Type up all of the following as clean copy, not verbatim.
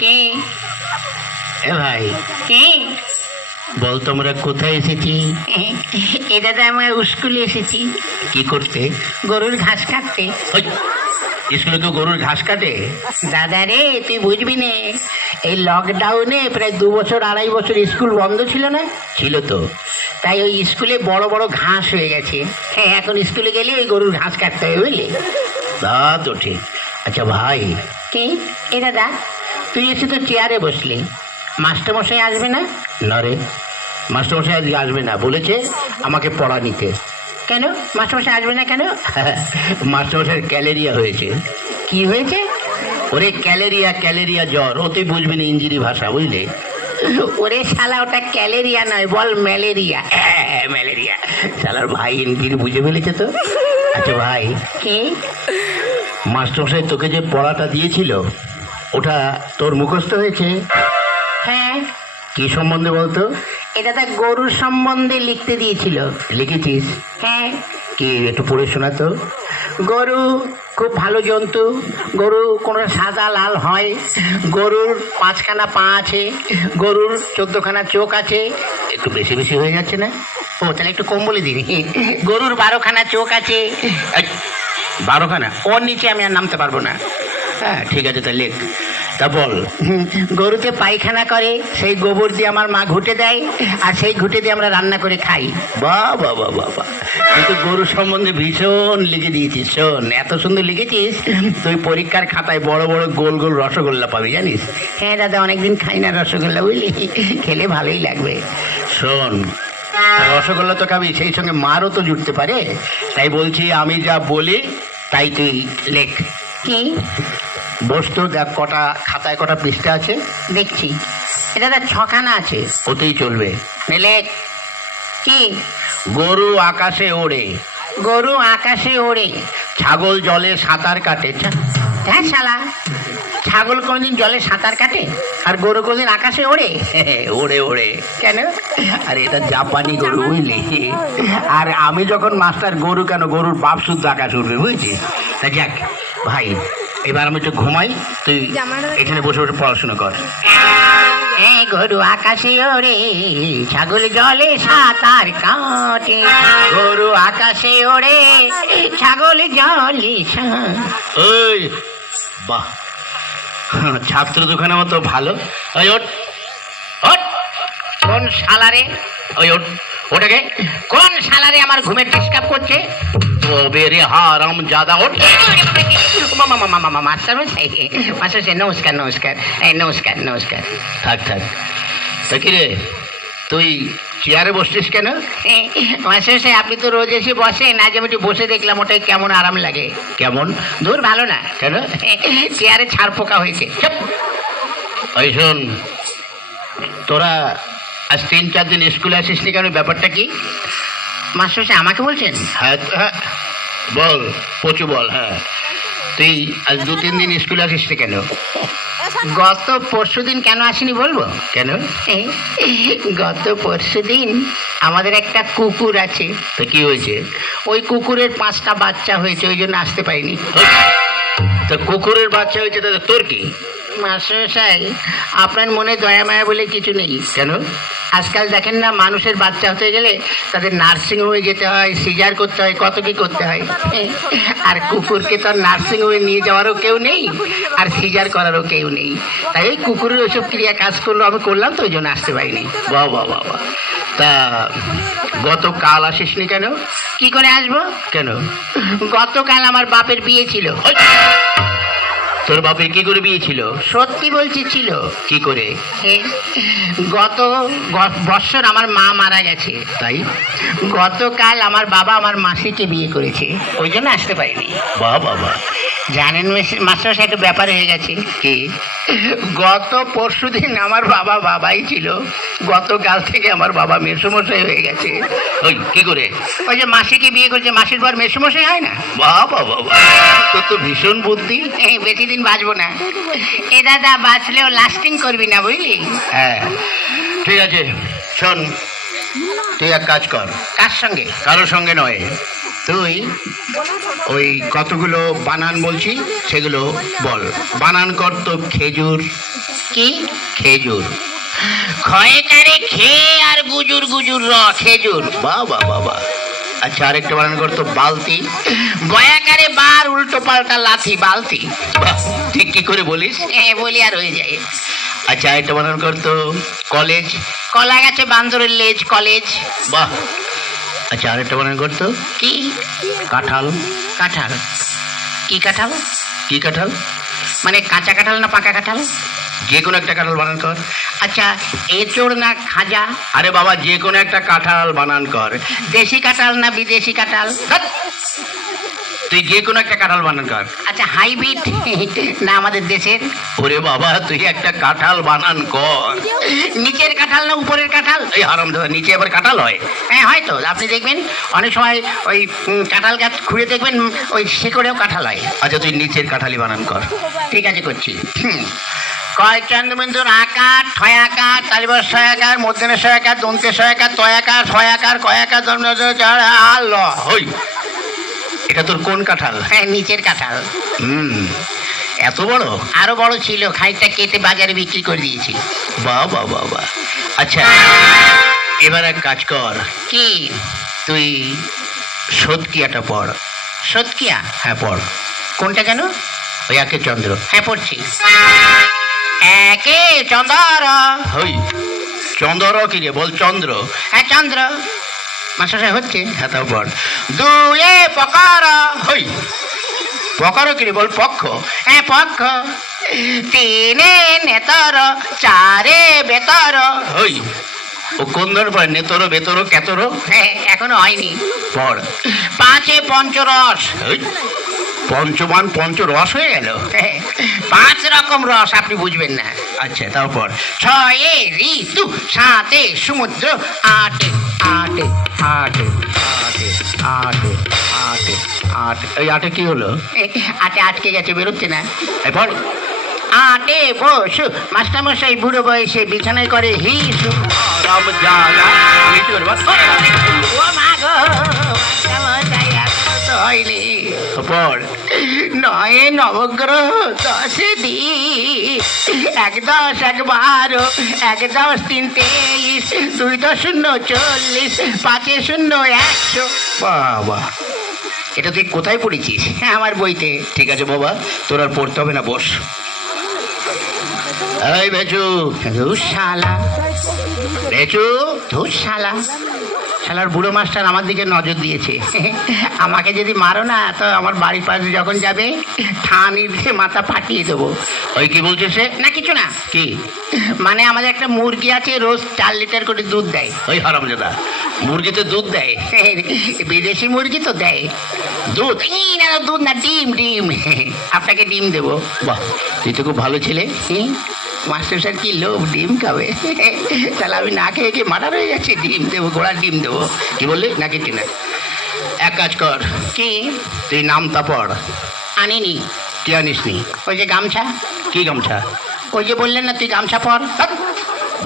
কে? এ ভাই, কে? বল তোমরা কোথায় এসেছি? এ দাদা, আমরা স্কুলে এসেছি। কি করতে? গরুর ঘাস কাটতে। ওই, স্কুলে তো গরুর ঘাস কাটে? দাদা রে, তুই বুঝবি না, এই লকডাউনে প্রায় 2 বছর 2.5 বছর স্কুল বন্ধ ছিল না? ছিল তো। তাই ওই স্কুলে বড় বড় ঘাস হয়ে গেছে। হ্যাঁ, এখন স্কুলে গেলে ওই গরুর ঘাস কাটতে হবে, বুঝলি? তা তো ঠিক। আচ্ছা ভাই, কে? এ দাদা, তুই এসে তো চেয়ারে বসলি, মাস্টারমশাই আসবে না? না রে, মাস্টারমশাই আজকে আসবে না, বলেছে আমাকে পড়া নিতে। কেন মাস্টারমশাই আসবে না কেন? মাস্টারমশাইয়ের ক্যালেরিয়া হয়েছে। কি হয়েছে? ওরে ক্যালেরিয়া জ্বর, ও তুই বুঝবি না ইঞ্জিরি ভাষা, বুঝলে? ওরে শালা, ওটা ক্যালেরিয়া নয়, বল ম্যালেরিয়া। ম্যালেরিয়া। শালার ভাই ইঞ্জিরি বুঝে ফেলেছে তো। আচ্ছা ভাই, কে? মাস্টারমশাই তোকে যে পড়াটা দিয়েছিল ওটা তোর মুখস্থ হয়েছে? হ্যাঁ। কি সম্বন্ধে বলতো? এটা তো গরুর সম্বন্ধে লিখতে দিয়েছিল। লিখেছিস? হ্যাঁ। কি একটু পড়ে শোনা তো। গরু খুব ভালো জন্তু। গরু কোনো সাদা লাল হয়। গরুর 5খানা পা আছে। গরুর 14খানা চোখ আছে। একটু বেশি বেশি হয়ে যাচ্ছে না? ও, তাহলে একটু কম বলে দিবি। গরুর 12খানা চোখ আছে। 12খানা? ওর নিচে আমি আর নামতে পারবো না। হ্যাঁ ঠিক আছে, তা লেখ। তা বল। গরুতে পায়খানা করে, সেই গোবর দিয়ে আমার মা ঘুটে দেয়, আর সেই ঘুটে দিয়ে আমরা রান্না করে খাই। বাহ বাহ বাহ বাহ বাহ, কিন্তু গরু সম্বন্ধে ভীষণ লিখে দিয়েছিস। শোন, এত সুন্দর লিখেছিস, তুই পরীক্ষার খাতায় বড় বড় গোল গোল রসগোল্লা পাবি, জানিস? হ্যাঁ দাদা, অনেকদিন খাই না রসগোল্লা, বুঝলি? খেলে ভালোই লাগবে। শোন, রসগোল্লা তো খাবি, সেই সঙ্গে মারও তো জুটতে পারে। তাই বলছি, আমি যা বলি তাই তুই লেখ। কি? বস তো, দেখ কটা খাতায় কটা পৃষ্ঠা আছে। দেখছি, এটা দাদা 6খানা আছে। ওতেই চলবে। লেখ। কি? গরু আকাশে ওড়ে, গরু আকাশে ওড়ে, ছাগল জলে সাঁতার কাটে। হ্যাঁ শালা, ছাগল কোনোদিন জলে সাঁতার কাটে আর গরু কোনোদিন আকাশে ওড়ে? ওড়ে ওড়ে। কেন? আর এটা জাপানি গরু, বুঝলি? আর আমি যখন মাস্টার, গরু কেন, গরুর বাপ শুদ্ধ আকাশ উঠবে, বুঝছিস? তা যাক ভাই, এবার আমি একটু ঘুমাই, তুই এখানে বসে বসে পড়াশোনা কর। গরু আকাশে ওড়ে, ছাগল জলে সাঁতার কাটে। গরু আকাশে ওড়ে, ছাগল জলে ওই বাহ, ছাত্র দোকানের মতো ভালো। ওই ওঠ ওঠ। কোন শালারে? ওই ওঠ, ওটাকে। কোন শালারে আমার ঘুমের ডিস্টার্ব করছে? ও বেরে হারাম জাদা, ওঠ। মাস্টার নমস্কার নমস্কার। নমস্কার নমস্কার। থাক থাক। তা কি রে, তুই চেয়ারে বসছিস কেন? মাস্টার, আপনি তো রোজ এসে বসেন, আজ আমি একটু বসে দেখলাম, ওটাই কেমন আরাম লাগে। কেমন? দূর, ভালো না। কেন? চেয়ারে ছাড় পোকা হয়েছে। ওই শোন, তোরা আজ 3-4 দিন স্কুলে আসিসনি কেন, ব্যাপারটা কি? মাস্টার আমাকে বলছেন? হ্যাঁ হ্যাঁ, বল পচু বল। হ্যাঁ, তুই আজ 2-3 দিন স্কুলে আসিসনি কেন? গত পরশুদিন কেন আসেনি বলবো? কেন? গত পরশুদিন আমাদের একটা কুকুর আছে। তা কি হয়েছে? ওই কুকুরের 5টা বাচ্চা হয়েছে, ওই জন্য আসতে পারিনি। তা কুকুরের বাচ্চা হয়েছে, তাহলে তোর কি? মাস্টারমশাই, আপনার মনে দয়া মায়া বলে কিছু নেই। কেন? আজকাল দেখেন না, মানুষের বাচ্চা হতে গেলে তাদের নার্সিংহোমে যেতে হয়, সিজার করতে হয়, কত কি করতে হয়। আর কুকুরকে তো আর নার্সিংহোমে নিয়ে যাওয়ারও কেউ নেই, আর সিজার করারও কেউ নেই। তাই ওই কুকুরের ওইসব ক্রিয়া কাজ করলো, আমি করলাম, তো ওই জন্য আসতে পারিনি। বাহ বাহ বাহ বাহ। তা গতকাল আসিসনি কেন? কি করে আসবো? কেন? গতকাল আমার বাপের বিয়ে ছিল। তোর বাপের কি করে বিয়ে ছিল? সত্যি বলছি, ছিল। কি করে? গত বৎসর আমার মা মারা গেছে, তাই গতকাল আমার বাবা আমার মাসিকে বিয়ে করেছে, ওই জন্য আসতে পারিনি। বাহ বাবা। জানেন মাস্টার, একটা ব্যাপার হয়ে গেছে। কি? গত পরশুদিন আমার বাবা বাবাই ছিল, গতকাল থেকে আমার বাবা মেসোমশাই হয়ে গেছে। ওই কি করে? ওই যে মাসিকে বিয়ে করেছে, মাসির পর মেসোমশাই হয় না? বাহ বাহ বাবা, তোর তো ভীষণ বুদ্ধি। বেশি দিন বাঁচবো না। এ দাদা, বাঁচলেও লাস্টিং করবি না, বুঝলি? হ্যাঁ ঠিক আছে, শোন, তুই এক কাজ কর। কার সঙ্গে? কারোর সঙ্গে নয়, তুই ওই কতগুলো বানান বলছি সেগুলো বল। বানান কর তো খেজুর। কি খেজুর। ক্ষয়কারে খেয়ে আর গুজুর গুজুর খেজুর। বাবা বাবা। আচ্ছা আরেকটা বানান কর তো বালতি। বয়াকারে বার উল্টো পাল্টা লাথি বালতি। বাহ, ঠিক কি করে বলিস। বলি আর হয়ে যায়। আচ্ছা আরেকটা বানান কর তো কলেজ। কলা গাছে বান্দরের লেজ কলেজ। বাহ। আচ্ছা আরেকটা বানান কর তো কি কাঁঠাল। কাঁঠাল। কি কাঁঠাল? কি কাঁঠাল? মানে কাঁচা কাঁঠাল না পাকা কাঁঠাল? যে কোনো একটা কাঁঠাল বানান কর। আচ্ছা এঁচোড় না খাজা? আরে বাবা যে কোনো একটা কাঁঠাল বানান কর। দেশি কাঁঠাল না বিদেশি কাঁঠাল? ধ্যাৎ, তুই যে কোনো একটা কাঁঠাল বানান কর। আচ্ছা হাইব্রিড না আমাদের দেশের? ওরে বাবা তুই একটা কাঁঠাল বানান কর। নিচের কাঁঠাল না উপরের কাঁঠাল? এই হারামজাদা, নিচে আবার কাঁঠাল হয়? হ্যাঁ হয়তো, আপনি দেখবেন অনেক সময় ওই কাঁঠাল গাছ খুঁড়ে দেখবেন ওই শেকড়েও কাঁঠাল হয়। আচ্ছা তুই নিচের কাঁঠালি বানান কর। ঠিক আছে করছি। কয় চন্দ্রবিন্দুর আকার ঠয়াকার তালিবর ছয়াকার মধ্যে ছয়াকার দন্তে ছয়াকার তয়াকার ছয়াকার কয়াকার ল। হই, এটা তোর কোন কাঁঠাল? হ্যাঁ নিচের কাঁঠাল। এত বড়? আরো বড় ছিল, খানিকটা কেটে বাজারে বিক্রি করে দিয়েছি। বাবা বাবা। আচ্ছা এবার এক কাজ কর, কি? তুই সৎকিয়াটা পড়। সৎকিয়া? হ্যাঁ পড়। কোনটা কেন? ওই একে চন্দ্র। হ্যাঁ পড়ছি। একে চন্দ্র। হই, চন্দ্র কি রে? বল চন্দ্র। হ্যাঁ চন্দ্র। মাস্টার হচ্ছে। হ্যাঁ তাও পড়। দুয়ে পকার। হই, পকার কি রে? বল পক্ষ। হ্যাঁ পক্ষ। তিনে নেতর চারে বেতর। হই, ও কোন ধরনের পড়ে? নেতর বেতর কেতর? হ্যাঁ এখনো হয়নি। পড়। পাঁচে পঞ্চরস। হই, পঞ্চমান পঞ্চরস হয়ে গেল। হ্যাঁ, 5 রকম রস আপনি বুঝবেন না। আচ্ছা তারপর? ছয়ে ঋতু সাতে সমুদ্র আটে আটে আটে আটে আটে আটে আটে। এই আটে কি হলো? আটে আটকে গেছে, বেরোচ্ছে না। এই পড়। আটে বসু মাস্টারমশাই বুড়ো বয়সে বিছানায় করে হিসু। রামজাদা, আমি কি করবো? ও মা গো, মাস্টারমশাই এখনো তো হয়নি। পড়। নয়ে নবগ্রহ 10 দিন 1 10 1 12 1 10 3 23 2 10 0 40 5 0 100। বাবা, এটা তুই কোথায় পড়েছিস? আমার বইতে। ঠিক আছে বাবা, তোর আর পড়তে হবে না, বস। এই বেচু, ধুসালা বেচু। ধুসালা, শালার বুড়ো মাস্টার আমার দিকে নজর দিয়েছে। আমাকে যদি মারো না তো আমার বাড়ির পাশে যখন যাবে ঠানি দিয়ে মাথা ফাটিয়ে দেবো। ওই কি বলছিস সে? না কিছু না। কি? মানে আমাদের একটা মুরগি আছে, রোজ 4 লিটার করে দুধ দেয়। ওই হারামজাদা, মুরগিতে দুধ দেয়? বিদেশি মুরগি তো দেয় দুধ। না দুধ না, ডিম ডিম। আপনাকে ডিম দেবো। বাহ, তুই তো খুব ভালো ছেলে। মাস্টার স্যার কি লোভ, ডিম খাবে। তাহলে আমি না খেয়ে খেয়ে মার্ডার হয়ে যাচ্ছে, ডিম দেবো, ঘোড়ার ডিম দেবো। কি বললি? না কিছু না। এক কাজ কর, কি? তুই নামতা পড়। আনিনি। কি আনিসনি? ওই যে গামছা। কি গামছা? ওই যে বললেন না তুই গামছা পর।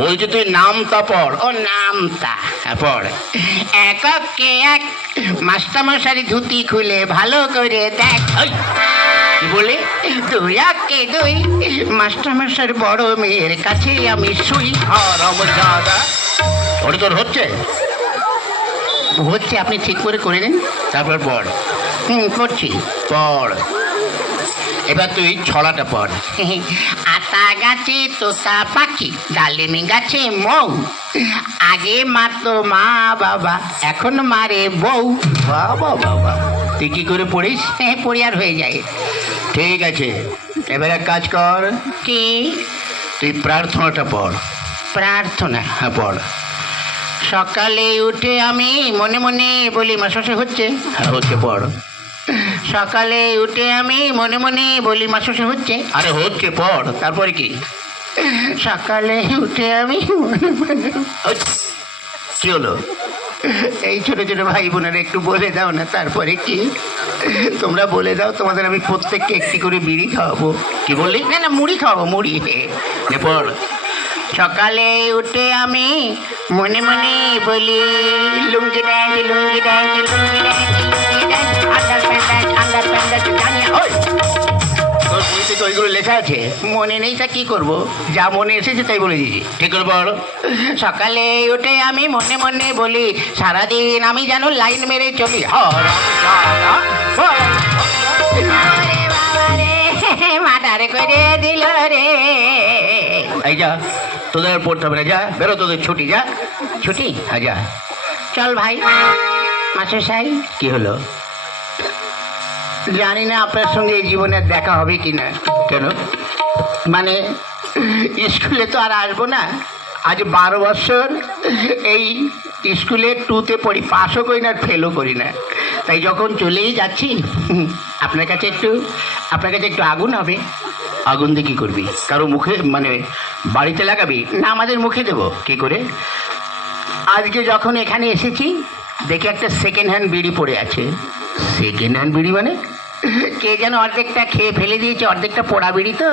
বলছি তুই নামতা পড়। ও নামতা। হ্যাঁ পড়। এককে এক মাস্টারমশারি ধুতি খুলে ভালো করে দেখ। এই, কি বললি? 2 একে 2 মাস্টারমশার বড় মেয়ের কাছে আমি শুই। হারামজাদা, ওটা তোর হচ্ছে? হচ্ছে, আপনি ঠিক করে করে নেন। তারপর পড়। করছি। পড়। এবার তুই ছড়াটা পড়। আতা গাছে তোতা পাখি, ডালিম গাছে মৌ, আগে মারতো মা বাবা, এখন মারে বউ। বাবা বাবা, তুই কি করে পড়িস? পড়ি আর হয়ে যায়। ঠিক আছে, এবার এক কাজ কর, কি? তুই প্রার্থনাটা পড়। প্রার্থনা? হ্যাঁ পড়। সকালে উঠে আমি মনে মনে বলি, মাসে হচ্ছে? হ্যাঁ হচ্ছে, পড়। সকালে উঠে আমি মনে মনে বলি, মাসে হচ্ছে? আরে হচ্ছে, পড়। তারপরে কি? সকালে উঠে আমি মনে মনে। কি হলো? এই ছোট ছোট ভাই বোনেরা একটু বলে দাও না তারপরে কি? তোমরা বলে দাও, তোমাদের আমি প্রত্যেককে একটি করে বিড়ি খাওয়াবো। কি বললি? না না, মুড়ি খাওয়াবো, মুড়ি। নে পড়। সকালে উঠে আমি মনে মনে বলি লুঙ্গি ড্যান্স লুঙ্গি ড্যান্স লুঙ্গি ড্যান্স লুঙ্গি ড্যান্স আন্ডার প্যান্ডার জানিয়া ওই তোর বইতে তো ওইগুলো লেখা আছে। মনে নেই তা কি করব, যা মনে এসেছে তাই বলে দিয়েছি। ঠিক করে বল। সকালে উঠে আমি মনে মনে বলি সারাদিন আমি যেন লাইন মেরে চলি হর মাটারে করে দিল রে। এই যা, তোদের আর পড়তে হবে না, যা বেরো, তোদের ছুটি, যা। ছুটি হ্যাঁ যা। চল ভাই। মাস্টার সাহেব, কি হলো? জানি না আপনার সঙ্গে এই জীবনে দেখা হবে কি না। কেন? মানে স্কুলে তো আর আসবো না, আজ 12 বছর এই স্কুলে 2তে পড়ি, পাসও করি না আর ফেলও করি না। তাই যখন চলেই যাচ্ছি আপনার কাছে একটু আগুন হবে। আগুন দিয়ে কি করবি? কারো মুখে মানে বাড়িতে লাগাবি? না, আমাদের মুখে দেবো। কি করে? আজকে যখন এখানে এসেছি দেখে একটা সেকেন্ড হ্যান্ড বিড়ি পড়ে আছে। সেকেন্ড হ্যান্ড বিড়ি মানে? কে যেন অর্ধেকটা খেয়ে ফেলে দিয়েছে, অর্ধেকটা পোড়া বিড়ি তো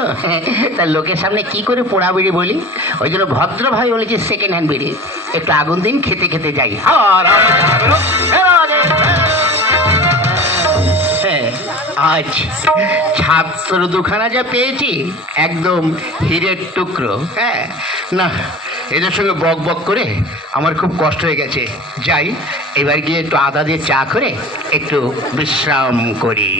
তার লোকের সামনে কি করে পোড়া বিড়ি বলি, ওই জন্য ভদ্রভাবে বলেছি সেকেন্ড হ্যান্ড বিড়ি। একটু আগুন দিন, খেতে খেতে যাই। হ্যাঁ, আজ ছাত্র দুখানা যা পেয়েছি একদম হীরের টুকরো। হ্যাঁ না, এদের সঙ্গে বক বক করে আমার খুব কষ্ট হয়ে গেছে। যাই, এবার গিয়ে একটু আদা দিয়ে চা করে একটু বিশ্রাম করি।